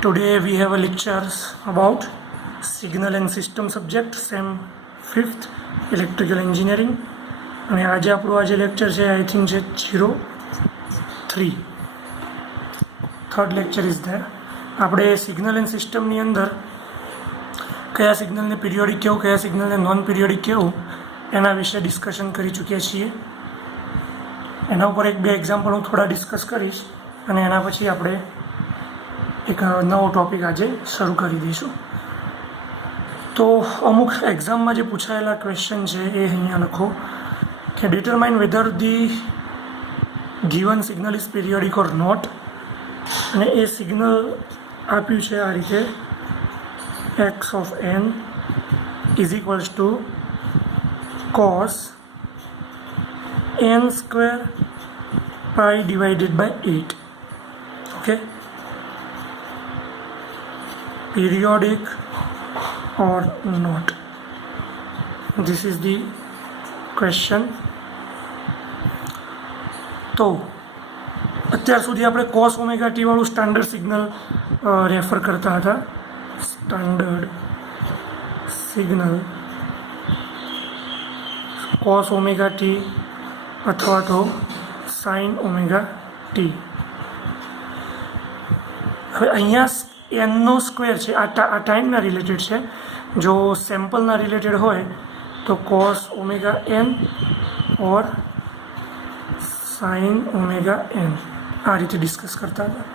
Today we have a lectures about signal and system subject SEM 5th electrical engineering અને આજે આપણું આજે lecture છે આઈ થિંક છે 03 થર્ડ લેક્ચર ઇઝ ધેર. આપણે સિગ્નલ એન્ડ સિસ્ટમની અંદર કયા સિગ્નલને પિરિયોડિક કહેવું, કયા સિગ્નલને નોન પિરિયોડિક કહેવું એના વિશે ડિસ્કશન કરી ચૂક્યા છીએ. એના ઉપર એક બે એક્ઝામ્પલ હું થોડા ડિસ્કસ કરીશ અને એના પછી આપણે એક નવો ટોપિક આજે શરૂ કરી દઈશું. તો અમુક એક્ઝામમાં જે પૂછાયેલા ક્વેશ્ચન છે એ અહીંયા લખો કે determine whether the given signal is periodic or not. અને એ સિગ્નલ આપ્યું છે આ રીતે x of n is equals to cos n square pi divided by 8. Okay, periodic or not, this is the question. તો અત્યાર સુધી આપણે cos ઓમેગા ટી વાળું સ્ટાન્ડર્ડ સિગ્નલ રેફર કરતા હતા. Standard signal cos omega T અથવા તો sin omega T. હવે અહીંયા એનનો સ્ક્વેર છે, આ ટાઈમના રિલેટેડ છે. જો સેમ્પલના રિલેટેડ હોય તો કોસ ઓમેગા એન ઓર સાઇન ઓમેગા એન આ રીતે ડિસ્કસ કરતા હતા.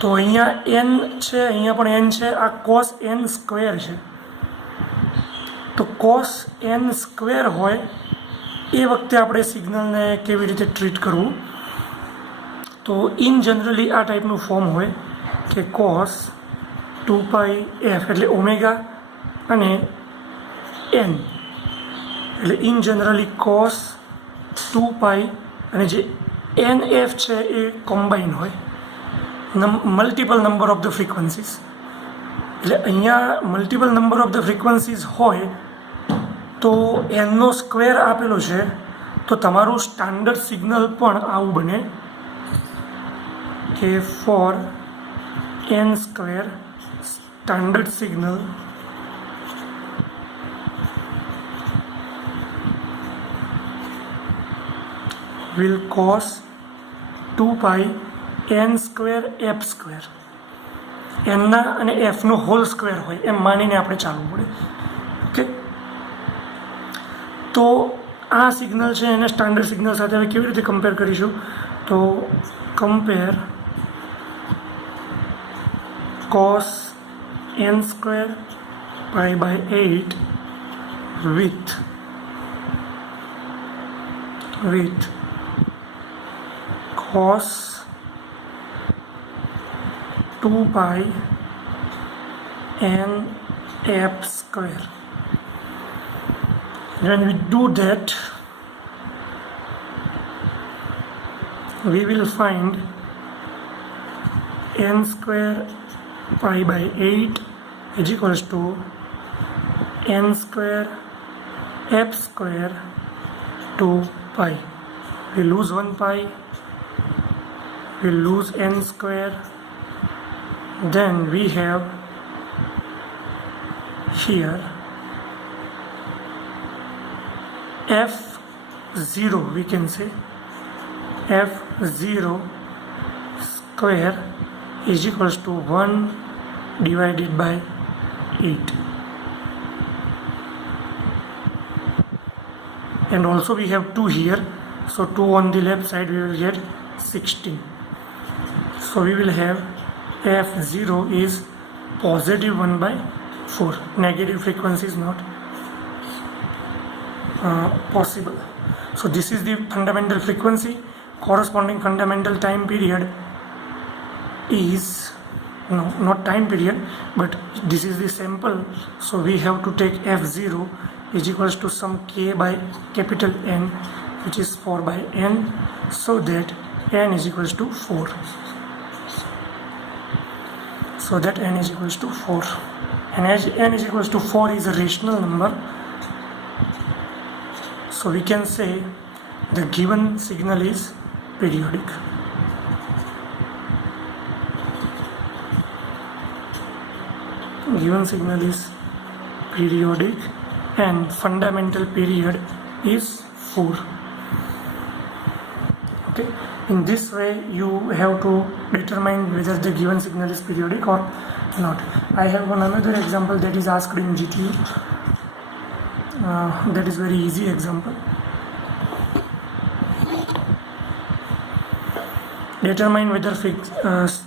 તો અહીંયા એન છે, અહીંયા પણ એન છે, આ કોસ એન સ્ક્વેર છે. તો કોસ એન સ્ક્વેર હોય એ વખતે આપણે સિગ્નલને કેવી રીતે ટ્રીટ કરવું, તો ઇન જનરલી આ ટાઈપનું ફોર્મ હોય કે કોસ 2 એફ એટલે ઓમેગા અને એન, એટલે ઇન જનરલી કોસ 2 અને જે એન એફ છે એ કોમ્બાઇન હોય, multiple number of the frequencies. એટલે અહીંયા multiple number of the frequencies હોય તો એનનો સ્ક્વેર આપેલો છે તો તમારું સ્ટાન્ડર્ડ સિગ્નલ પણ આવું બને કે four n square standard signal will cos 2 n square f square. n ના અને f નો હોલ સ્ક્વેર હોય એમ માનીને આપણે ચાલવું પડે. ઓકે, તો આ સિગ્નલ છે એને સ્ટાન્ડર્ડ સિગ્નલ સાથે હવે કેવી રીતે કમ્પેર કરીશું, તો compare cos n square pi by 8 with cos 2 n f square. When we do that, we will find n square pi by 8 is equals to n square f square 2 we lose 1 we lose n square, then we have here f0, we can say f0 square is equals to 1 divided by 8, and also we have 2 here, so 2 on the left side we will get 16. So we will have f0 is positive 1 by 4. Negative frequency is not possible. So this is the fundamental frequency. Corresponding fundamental time period is not time period, but this is the sample, so we have to take f0 is equals to some k by capital N, which is 4 by n, so that n is equals to 4, and as n is equals to 4 is a rational number, so we can say the given signal is periodic. given signal is periodic and fundamental period is 4. Okay, in this way you have to determine whether the given signal is periodic or not. I have another example that is asked in GTU. That is very easy example. Determine whether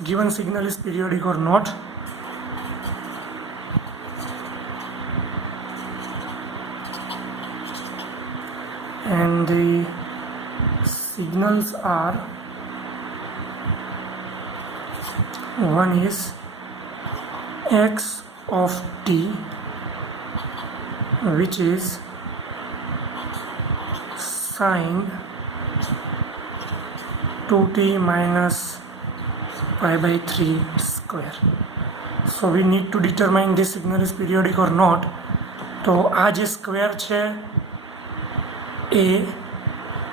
given signal is periodic or not. And the signals are, one is x of t, which is sine 2t minus pi by 3 square. So we need to determine this signal is periodic or not. તો આ જે square છે એ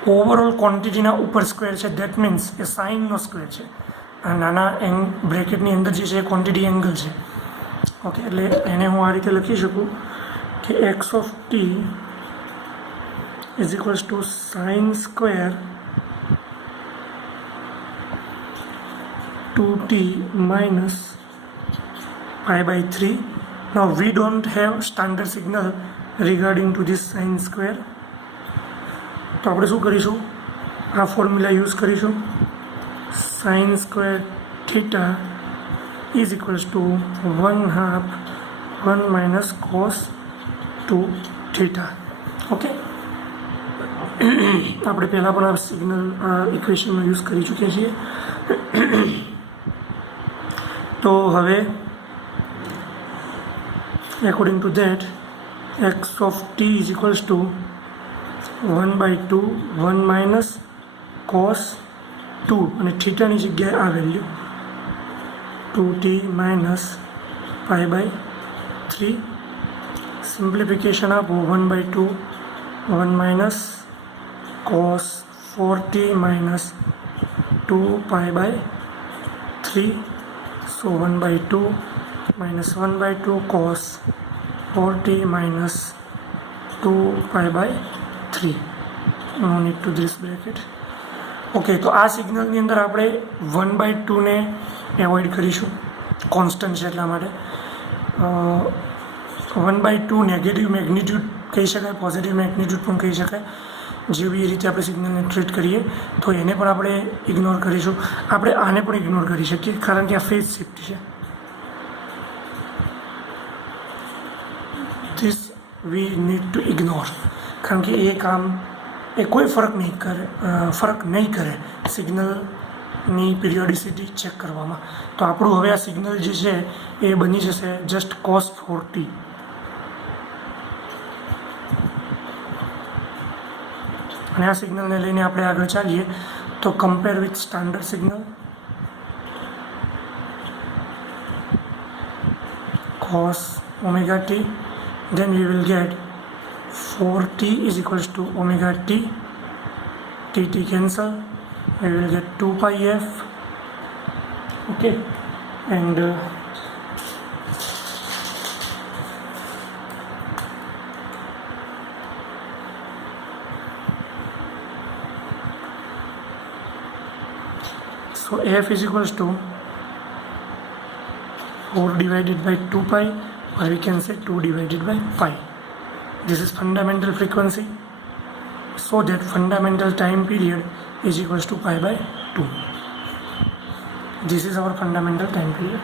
overall ક્વોન્ટિટીના ઉપર square છે, that means A સાઇનનો square છે. આ નાના બ્રેકેટની અંદર જે છે એ ક્વોન્ટિટી એંગલ છે. ઓકે, એટલે એને હું આ રીતે લખી શકું કે x of T is equals two sine square 2t minus pi by 3. Now we don't have standard signal regarding to this sine square. તો આપણે શું કરીશું, આ ફોર્મ્યુલા યુઝ કરીશું. Sine square theta is equals two 1/2 1 minus cos 2 theta. Okay, આપણે પહેલાં પણ આ સિગ્નલ ઇક્વેશનનો યુઝ કરી ચૂક્યા છીએ. તો હવે according to that x of t is equals to 1/2 1 minus cos 2 અને થીટાની જગ્યાએ આ value 2t minus pi by 3. Simplification આપો 1/2 1 minus cos 4t minus 2 pi by 3. So 1/2 minus 1/2 cos 4t minus 2 pi by 3. No need to this bracket. Okay, તો આ સિગ્નલની અંદર આપણે 1/2 ને એવોઇડ કરીશું, કોન્સ્ટન્ટ છે એટલા માટે. 1/2 નેગેટિવ મેગ્નિટ્યુડ કહી શકાય, પોઝિટિવ મેગ્નિટ્યુડ પણ કહી શકાય. જેવી રીતે આપણે સિગ્નલને ટ્રીટ કરીએ તો એને પણ આપણે ઇગ્નોર કરીશું. આપણે આને પણ ઇગ્નોર કરી શકીએ કારણ કે આ ફેઝ શિફ્ટ છે. This we need to ignore, કારણ કે એ કામ એ કોઈ ફરક નહીં કરે સિગ્નલની પિરિયોડિસિટી ચેક કરવામાં. તો આપણું હવે આ સિગ્નલ જે છે એ બની જશે જસ્ટ cos 4t. અને આ સિગ્નલને લઈને આપણે આગળ ચાલીએ તો compare with standard signal. cos omega t, then we will get 4t is equals to omega t, t cancel, we will get 2 pi f. Okay, and so f is equals to 4 divided by 2 pi, or we can say 2 divided by pi. This is fundamental frequency, so that fundamental time period is equals to pi by 2. This is our fundamental time period.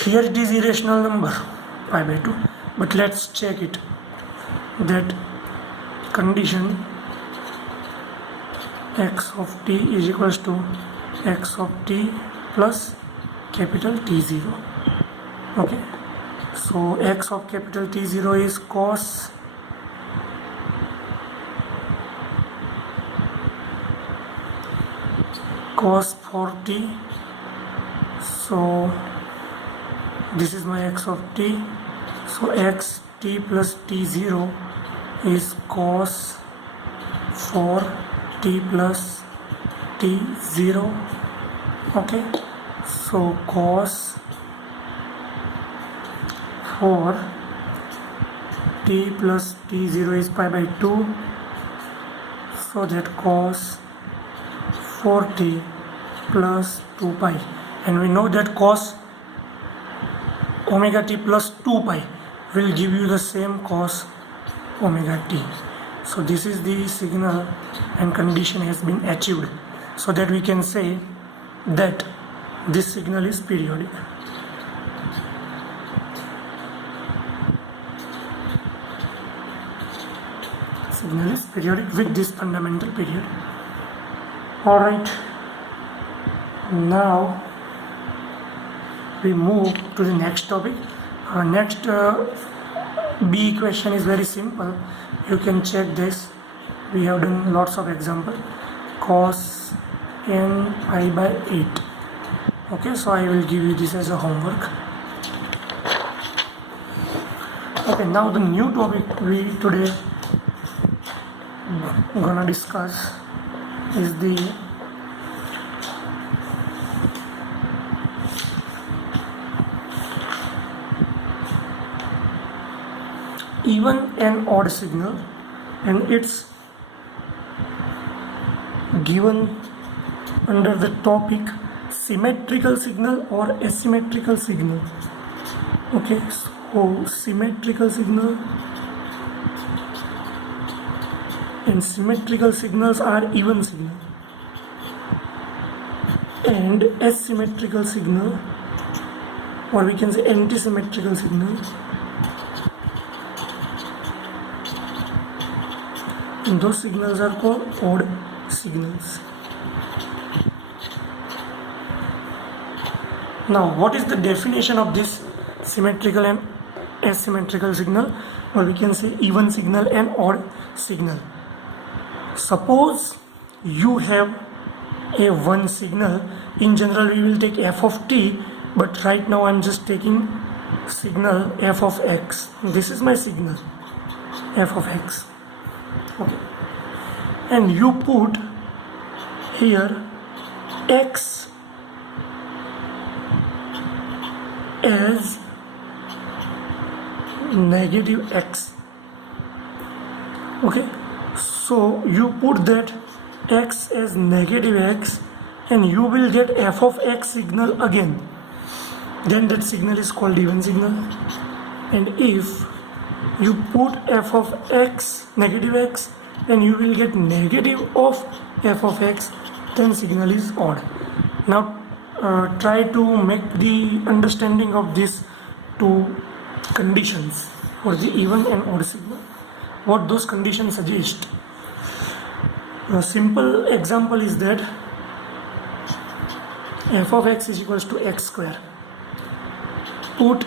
Here it is irrational number pi by 2, but let's check it, that condition x of t is equals to x of t plus capital T0. Okay, so x of capital T0 is cos 4t. So this is my x of t. So x t plus T0 is cos 4t plus T0. Okay, so cos for t plus t0 is pi by 2, so that cos 4t plus 2 pi, and we know that cos omega t plus 2 pi will give you the same cos omega t. So this is the signal and condition has been achieved, so that we can say that this signal is periodic. Signal is periodic with this fundamental period. Alright, now we move to the next topic. Next B question is very simple. You can check this. We have done lots of example. Cos n pi by 8. Okay, so I will give you this as a homework. Okay, now the new topic we today gonna discuss is the even and odd signal, and it's given under the topic symmetrical signal or asymmetrical signal. Okay, so symmetrical signal and symmetrical signals are even signal, and asymmetrical signal, or we can say anti-symmetrical signal, and those signals are called odd signals. Now, what is the definition of this symmetrical and asymmetrical signal, or we can say even signal and odd signal? Suppose you have a one signal. In general we will take f of t, but right now I am just taking signal f of x. This is my signal f of x. Okay, and you put here x as negative x. Okay, so you put that x as negative x, and you will get f of x signal again. Then that signal is called even signal. And if you put f of x, negative x, then you will get negative of f of x, then signal is odd. Now try to make the understanding of these two conditions for the even and odd signal. What those conditions suggest? A simple example is that f of x is equals to x square. Put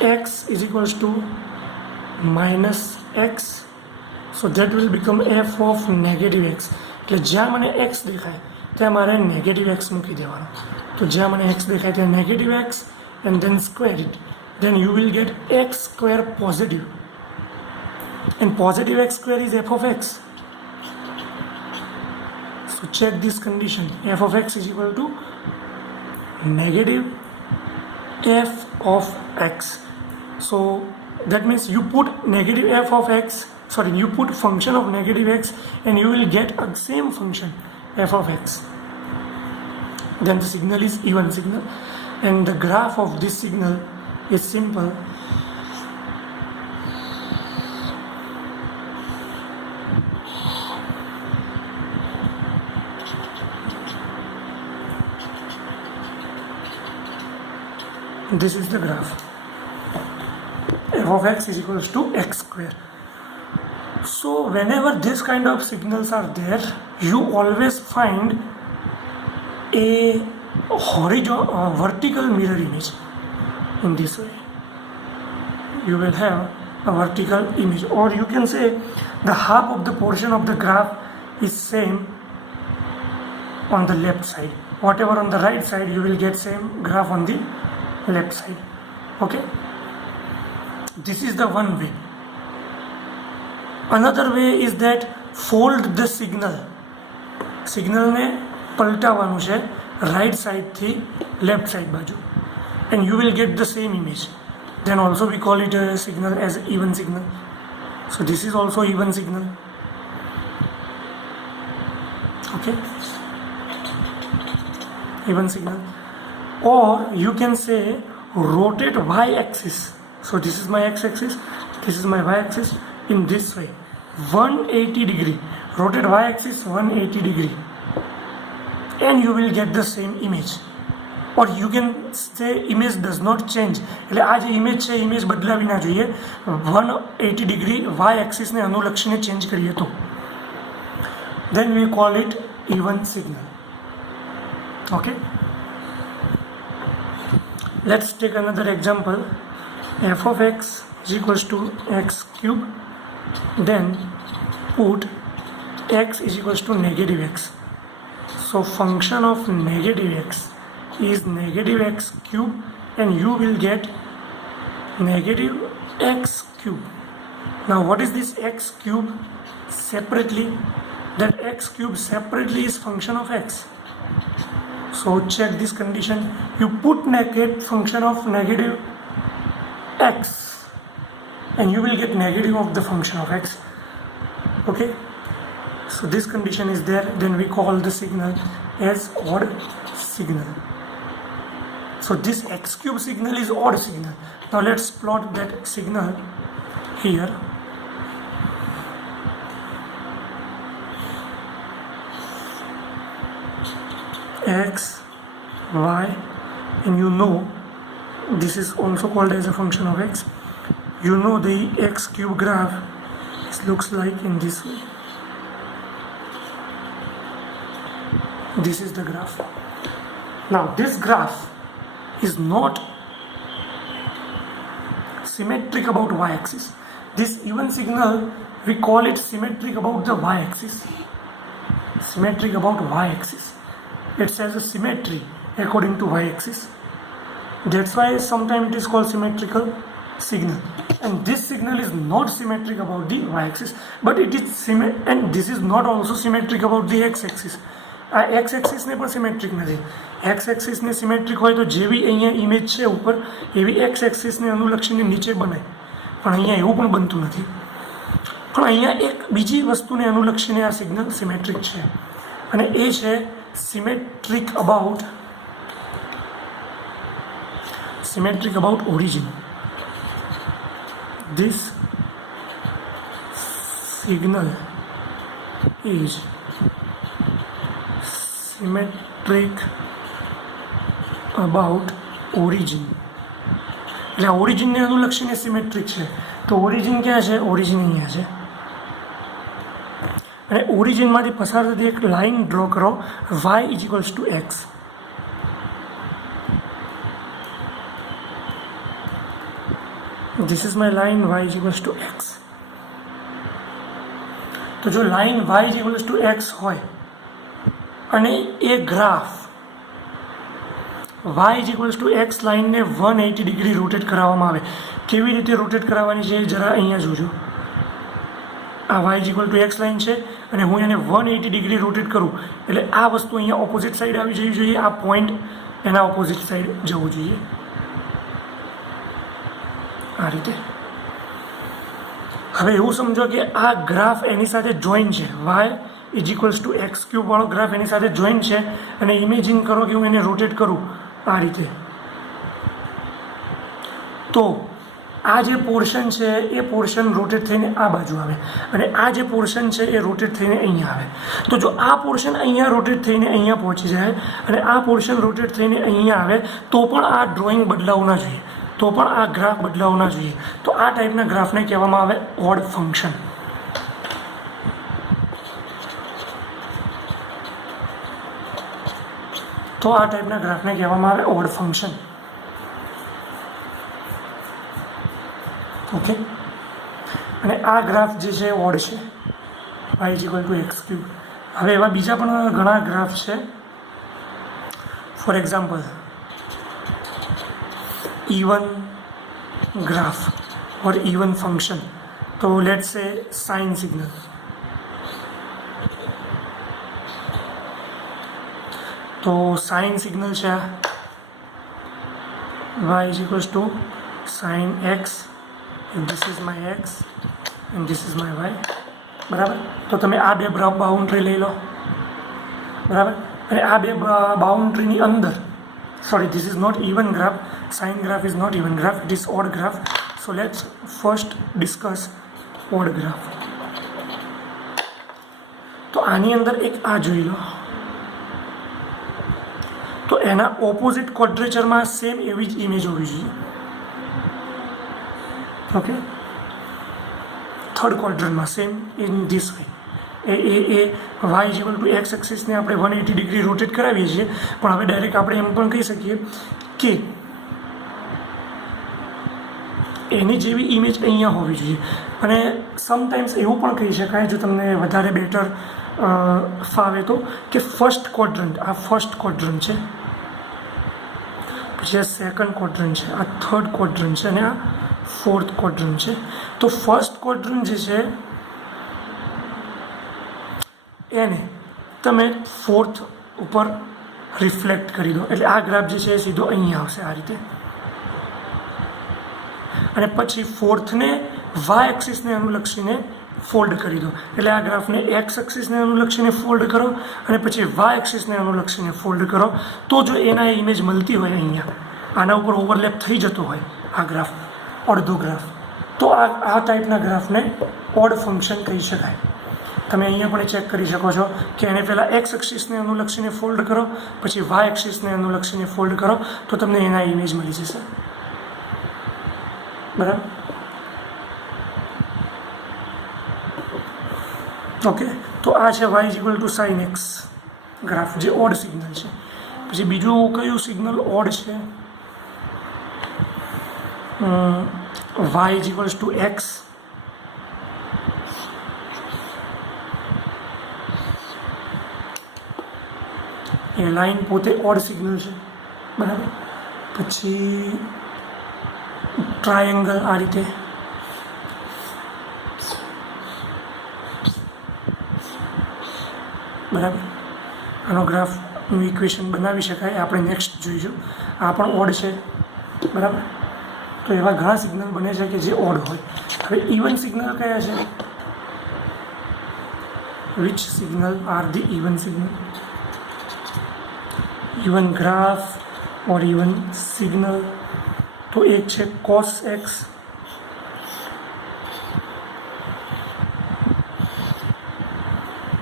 x is equals to minus x, so that will become f of negative x. એટલે જ્યાં મને x દેખાય ત્યાં મારે negative x મૂકી દેવાનો. તો જ્યાં મને x દેખાય ત્યાં negative x, and then square it, then you will get x square positive, and positive x square is f of x. So check this condition, f of x is equal to negative f of x. So that means you put negative f of x, you put function of negative x, and you will get a same function f of x. Then the signal is even signal, and the graph of this signal is simple. This is the graph. F of x is equals to x square. So whenever this kind of signals are there, you always find a vertical mirror image. In this way you will have a vertical image, or you can say the half of the portion of the graph is same on the left side. Whatever on the right side, you will get same graph on the left side. Okay, this is the one way. Another way is that fold the signal. Signal ને પલટાવવાનું છે right side થી left side બાજુ, and you will get the same image. then also we call it a signal as even signal. So this is also even signal. Okay, even signal. Or you can say rotate y-axis. So this is my x-axis, this is my y-axis, in this way 180 degree. Rotate y-axis 180 degree and you will get the same image. Or you can say image does not change, એટલે આ જે image છે image બદલાવી ના જોઈએ. 180 degree Y એક્સિસને અનુલક્ષીને change કરીએ તો then we call it even signal. Okay, let's take another example. F of x is equals to x cube, then put x is equals to negative x. So function of negative x is negative x cube and you will get negative x cube. Now what is this x cube separately? That x cube separately is function of x. So check this condition. You put negative function of negative x and you will get negative of the function of x. Okay, so this condition is there, then we call the signal as odd signal. So this x cube signal is odd signal. Now let's plot that signal here. X, y, and you know this is also called as a function of x. You know the x cube graph looks like in this way. This is the graph. Now this graph is not symmetric about y-axis. This even signal, we call it symmetric about the y-axis. Symmetric about y-axis. It has a symmetry according to y-axis. That's why sometimes it is called symmetrical signal. And this signal is not symmetric about the y-axis, but it is and this is not also symmetric about the x-axis. આ x એક્સિસને પણ symmetric નથી. X એક્સિસને symmetric હોય તો જેવી અહીંયા image છે ઉપર એવી એક્સ એક્સિસને અનુલક્ષીને નીચે બનાય, પણ અહીંયા એવું પણ બનતું નથી. પણ અહીંયા એક બીજી વસ્તુને અનુલક્ષીને આ સિગ્નલ સિમેટ્રિક છે અને એ છે symmetric about origin. This signal is symmetric about origin. એટલે ઓરિજિનને અનુલક્ષીને સિમેટ્રિક છે. તો ઓરિજિન ક્યાં છે? ઓરિજિન અહીંયા છે. અને ઓરિજિનમાંથી પસાર થતી એક લાઇન ડ્રો કરો, y is equals two x. This is my line y is equals to x. તો જો line y is equals to x હોય અને એ graph y is equals to x લાઇનને 180 ડિગ્રી રોટેટ કરાવવામાં આવે. કેવી રીતે રોટેટ કરાવવાની છે જરા અહીંયા જોજો. આ y is equal to x line છે અને હું એને 180 ડિગ્રી રોટેટ કરું એટલે આ વસ્તુ અહીંયા ઓપોઝિટ સાઈડ આવી જવી જોઈએ. આ પોઈન્ટ એના ઓપોઝિટ સાઈડ જવું જોઈએ આ રીતે. હવે એવું સમજો કે આ ગ્રાફ એની સાથે જોઈન છે, y is equals to x cube વાળો ગ્રાફ એની સાથે જોઈન છે અને ઇમેજિન કરો કે હું એને રોટેટ કરું આ રીતે. તો આ જે પોર્શન છે એ પોર્શન રોટેટ થઈને આ બાજુ આવે અને આ જે પોર્શન છે એ રોટેટ થઈને અહીંયા આવે. તો જો આ પોર્શન અહીંયા રોટેટ થઈને અહીંયા પહોંચી જાય અને આ પોર્શન રોટેટ થઈને અહીંયા આવે તો પણ આ ડ્રોઈંગ બદલાવવું ના જોઈએ, તો પણ આ ગ્રાફ બદલાવવો ના જોઈએ. તો આ ટાઈપના ગ્રાફને કહેવામાં આવે ઓડ ફંક્શન. તો આ ટાઈપના ગ્રાફને કહેવામાં આવે ઓડ ફંક્શન. ઓકે, અને આ ગ્રાફ જે છે ઓડ છે, y is equal two x cube. હવે એવા બીજા પણ ઘણા ગ્રાફ છે. For example even graph or even function. So let's say sine signal. तो साइन सिग्नल છે y is equals to sine x, this is my x and this is my y. બરાબર. તો તમે આ બે બાઉન્ડ્રી લઈ લો. બરાબર. અને આ બે બાઉન્ડ્રીની અંદર, sorry, this is not even graph. Sine graph is not even graph, it is odd graph. So let's first discuss odd graph. તો આની અંદર એક આ જોઈ લો. તો એના ઓપોઝિટ ક્વોડ્રેચરમાં સેમ એવી જ ઇમેજ હોવી જોઈએ. ઓકે, થર્ડ ક્વોડ્રન્ટમાં સેમ ઇન ધીસ વે. એ વાય ઇઝ ટુ એક્સ એક્સિસને આપણે 180 ડિગ્રી રોટેટ કરાવીએ છીએ, પણ હવે ડાયરેક્ટ આપણે એમ પણ કહી શકીએ કે એની જેવી ઇમેજ અહીંયા હોવી જોઈએ. અને સમટાઈમ્સ એવું પણ કહી શકાય, જો તમને વધારે બેટર ફાવે તો, કે ફર્સ્ટ ક્વોડ્રન્ટ, આ ફર્સ્ટ ક્વોડ્રન્ટ છે, પછી આ સેકન્ડ ક્વોડ્રન્ટ છે, આ થર્ડ ક્વોડ્રન્ટ છે, અને આ ફોર્થ ક્વોડ્રન્ટ છે. તો ફર્સ્ટ ક્વોડ્રન્ટ જે છે એને તમે ફોર્થ ઉપર રિફ્લેક્ટ કરી દો, એટલે આ ગ્રાફ જે છે એ સીધો અહીંયા આવશે આ રીતે. અને પછી ફોર્થને વાય એક્સિસને અનુલક્ષીને ફોલ્ડ કરી દો, એટલે આ ગ્રાફને એક્સ એક્સિસને અનુલક્ષીને ફોલ્ડ કરો અને પછી વાય એક્સિસને અનુલક્ષીને ફોલ્ડ કરો. તો જો એના ઇમેજ મળતી હોય અહીંયા, આના ઉપર ઓવરલેપ થઈ જતો હોય આ ગ્રાફ, અડધો ગ્રાફ, તો આ ટાઈપના ગ્રાફને ઓડ ફંક્શન કહી શકાય. તમે અહીંયા પણ ચેક કરી શકો છો કે એને પહેલાં એક્સ એક્સિસને અનુલક્ષીને ફોલ્ડ કરો, પછી વાય એક્સિસને અનુલક્ષીને ફોલ્ડ કરો, તો તમને એના ઇમેજ મળી જશે. બરાબર. ઓકે, તો આ છે y is equal to sine x graph, જે ઓડ સિગ્નલ છે. પછી બીજું કયું સિગ્નલ ઓડ છે? Y is equals to x, એ લાઈન પોતે ઓડ સિગ્નલ છે. બરાબર. પછી ટ્રાયેંગલ આ રીતે, બરાબર. આનો ગ્રાફનું ઇક્વેશન બનાવી શકાય, આપણે નેક્સ્ટ જોઈશું. આ પણ ઓડ છે. બરાબર. તો એવા ઘણા સિગ્નલ બને છે કે જે ઓડ હોય. હવે ઇવન સિગ્નલ કયા છે? Which signal are the even signal? Even graph or even signal, તો એક છે cos x,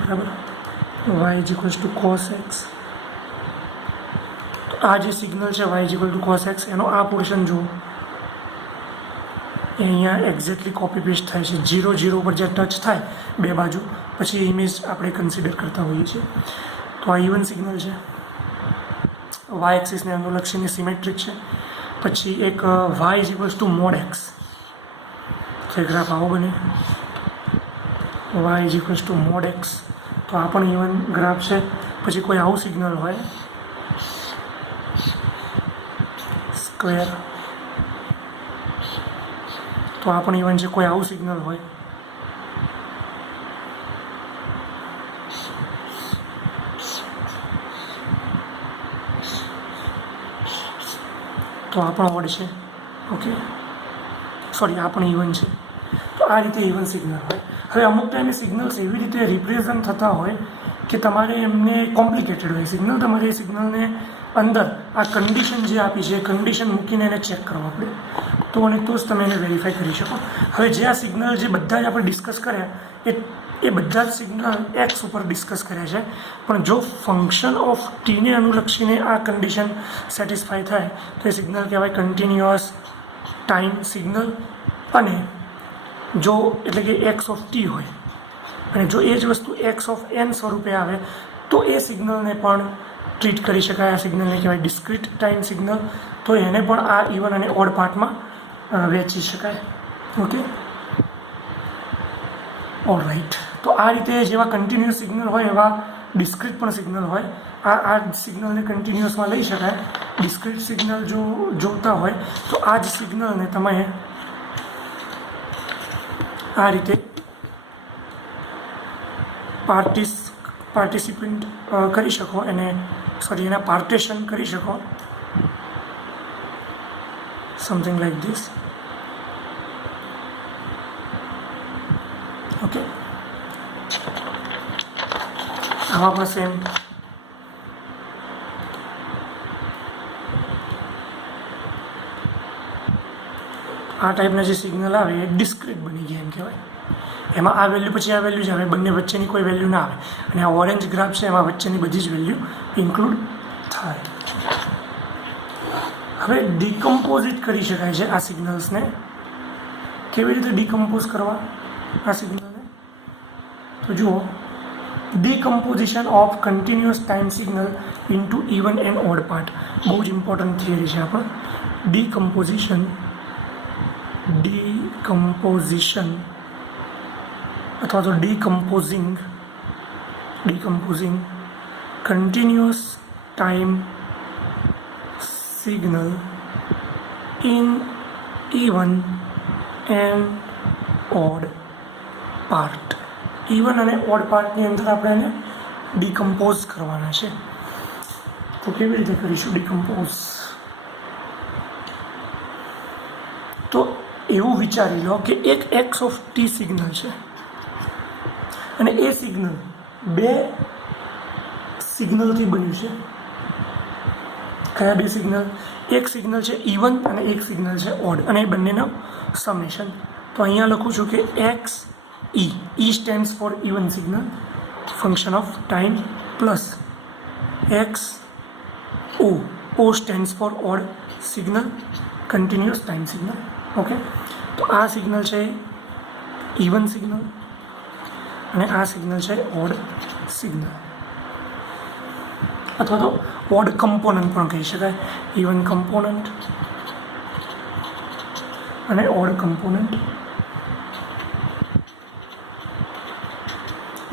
બરાબર, y is equals two cos x. તો આ જે સિગ્નલ છે y is equal two cos x, એનો આ પોર્શન જુઓ, એ અહીંયા એક્ઝેક્ટલી કોપી પેસ્ટ થાય છે. 0 0 પર જે ટચ થાય બે બાજુ, પછી ઇમેજ આપણે કન્સિડર કરતા હોઈએ છીએ. તો આ ઇવન સિગ્નલ છે, વાય એક્સિસને અનુલક્ષીને સિમેટ્રિક છે. પછી એક y is equals to mod x, તો એ ગ્રાફ આવો બને, y is equals to mod x. તો આ પણ ઇવન ગ્રાફ છે. પછી કોઈ આવું સિગ્નલ હોય, સ્ક્વેર, તો આ પણ ઇવન છે. કોઈ આવું સિગ્નલ હોય, તો આ પણ ઓડ છે. ઓકે, સોરી, આ પણ ઇવન છે. તો આ રીતે ઇવન સિગ્નલ હોય. હવે અમુક ટાઈમે સિગ્નલ્સ એવી રીતે રિપ્રેઝન્ટ થતા હોય કે તમારે એમને કોમ્પ્લિકેટેડ હોય સિગ્નલ, તમારે એ સિગ્નલને અંદર આ કન્ડિશન જે આપી છે એ કન્ડિશન મૂકીને એને ચેક કરવા પડે, તો અને તો જ તમે એને વેરીફાઈ કરી શકો. હવે જે આ સિગ્નલ જે બધા જ આપણે ડિસ્કસ કર્યા એ બધા જ સિગ્નલ એક્સ ઉપર ડિસ્કસ કર્યા છે, પણ જો ફંક્શન ઓફ ટીને અનુલક્ષીને આ કન્ડિશન સેટિસ્ફાય થાય તો એ સિગ્નલ કહેવાય કન્ટિન્યુઅસ ટાઈમ સિગ્નલ. અને જો એટલે કે એક્સ ઓફ ટી હોય અને જો એ જ વસ્તુ એક્સ ઓફ એન સ્વરૂપે આવે તો એ સિગ્નલને પણ ટ્રીટ કરી શકાય. આ સિગ્નલને કહેવાય ડિસ્ક્રીટ ટાઈમ સિગ્નલ. તો એને પણ આ ઇવન અને ઓડ પાર્ટમાં વહેંચી શકાય. Okay, all right. તો આ રીતે જેવા કન્ટિન્યુઅસ સિગ્નલ હોય એવા ડિસ્ક્રીટ પણ સિગ્નલ હોય. આ સિગ્નલને કન્ટિન્યુઅસમાં લઈ શકાય. ડિસ્ક્રીટ સિગ્નલ જો જોતા હોય તો આ જ સિગ્નલને તમે આ રીતે પાર્ટિસિપન્ટ કરી શકો, એના પાર્ટેશન કરી શકો. something like this. Okay, આમાં પણ સેમ આ ટાઈપના જે સિગ્નલ આવે એ ડિસ્ક્રીટ બની ગયા એમ કહેવાય. એમાં આ વેલ્યુ પછી આ વેલ્યુ જ આવે, બંને વચ્ચેની કોઈ વેલ્યુ ના આવે. અને આ ઓરેન્જ ગ્રાફ છે એમાં વચ્ચેની બધી જ વેલ્યુ ઇન્ક્લુડ થાય. હવે ડિકમ્પોઝિટ કરી શકાય છે આ સિગ્નલ્સને. કેવી રીતે ડિકમ્પોઝ કરવા આ સિગ્નલને? તો જુઓ, decomposition of continuous time signal into even and odd part. બહુ જ ઇમ્પોર્ટન્ટ થિયરી છે આપણે. ડિકમ્પોઝિશન અથવા તો decomposing continuous time signal in even and odd part. Even અને ઓડ પાર્ટની અંદર આપણે એને ડિકમ્પોઝ કરવાના છે. તો કેવી રીતે કરીશું ડિકમ્પોઝ? તો એવું વિચારી લો કે એક એક્સ ઓફ ટી સિગ્નલ છે અને એ સિગ્નલ બે સિગ્નલથી બન્યું છે. કયા બે સિગ્નલ? એક સિગ્નલ છે ઇવન અને એક સિગ્નલ છે ઓડ, અને એ બંનેનો સમેશન. તો અહીંયા લખું છું કે x e stands for even signal function of time, plus x o stands for odd signal continuous time signal. Okay, તો આ સિગ્નલ છે ઇવન સિગ્નલ અને આ સિગ્નલ છે ઓડ સિગ્નલ, અથવા તો ઓડ કમ્પોનન્ટ પણ કહી શકાય. ઇવન કમ્પોનન્ટ અને ઓડ કમ્પોનન્ટ.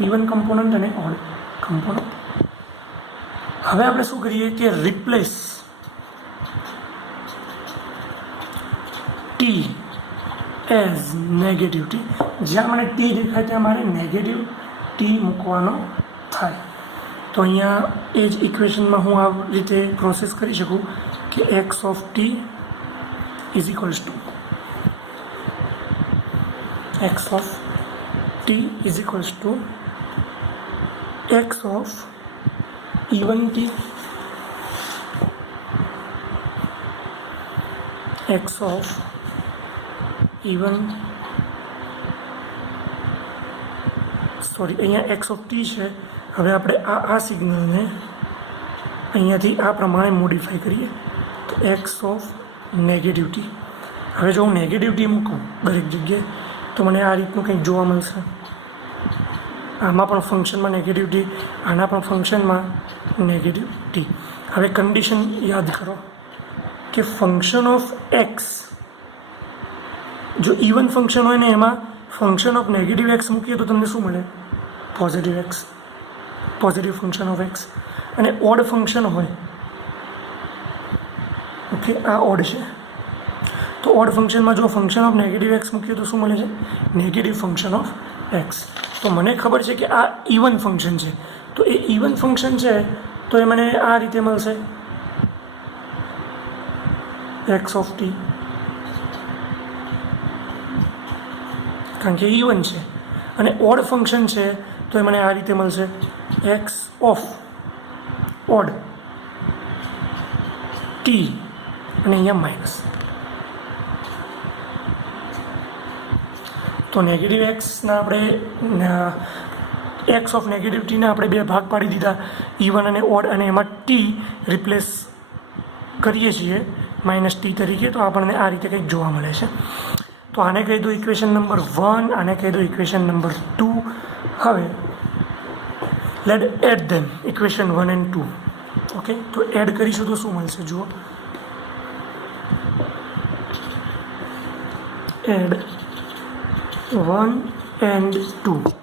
ઇવન કમ્પોનન્ટ અને ઓડ કમ્પોનન્ટ. હવે આપણે શું કરીએ કે replace T as negative T. જ્યાં મને ટી દેખાય ત્યાં મારે નેગેટિવ ટી મૂકવાનો થાય. તો અહીંયા એ જ ઇક્વેશનમાં હું આ રીતે પ્રોસેસ કરી શકું કે x of T is equals to x of T is equals to x of even T x of even અહીંયા એક્સ ઓફ ટી છે. હવે આપણે આ સિગ્નલને અહીંયાથી આ પ્રમાણે મોડિફાઈ કરીએ તો એક્સ ઓફ નેગેટિવ ટી. હવે જો હું નેગેટિવ ટી મૂકું દરેક જગ્યાએ તો મને આ રીતનું કંઈક જોવા મળશે. આમાં પણ ફંક્શનમાં નેગેટિવ ટી, આના પણ ફંક્શનમાં નેગેટિવ ટી. હવે કન્ડિશન યાદ કરો કે ફંક્શન ઓફ એક્સ જો ઇવન ફંક્શન હોય ને એમાં ફંક્શન ઓફ નેગેટિવ એક્સ મૂકીએ તો તમને શું મળે? Positive x, positive function of x. અને ઓડ ફંક્શન હોય, ઓકે, આ ઓડ છે તો ઓડ ફંક્શનમાં જો ફંક્શન ઓફ નેગેટિવ એક્સ મૂકીએ તો શું મળે છે? Negative function of x. તો મને ખબર છે કે આ ઇવન ફંક્શન છે, તો એ ઇવન ફંક્શન છે તો એ મને આ રીતે મળશે એક્સ ઓફ ટી, કારણ કે ઇવન છે. અને ઓડ ફંક્શન છે તો એ મને આ રીતે મળશે એક્સ ઓફ ઓડ ટી અને અહીંયા માઇનસ. તો નેગેટિવ એક્સના આપણે એક્સ ઓફ નેગેટિવ ટીના આપણે બે ભાગ પાડી દીધા, ઇવન અને ઓડ, અને એમાં ટી રિપ્લેસ કરીએ છીએ માઇનસ ટી તરીકે. તો આપણને આ રીતે કંઈક જોવા મળે છે. તો આને કહી દો ઇક્વેશન નંબર 1, આને કહી દો ઇક્વેશન નંબર 2. હવે let add them equation 1 and 2. Okay, તો એડ કરીશું તો શું મળશે? જુઓ, એડ 1 and 2.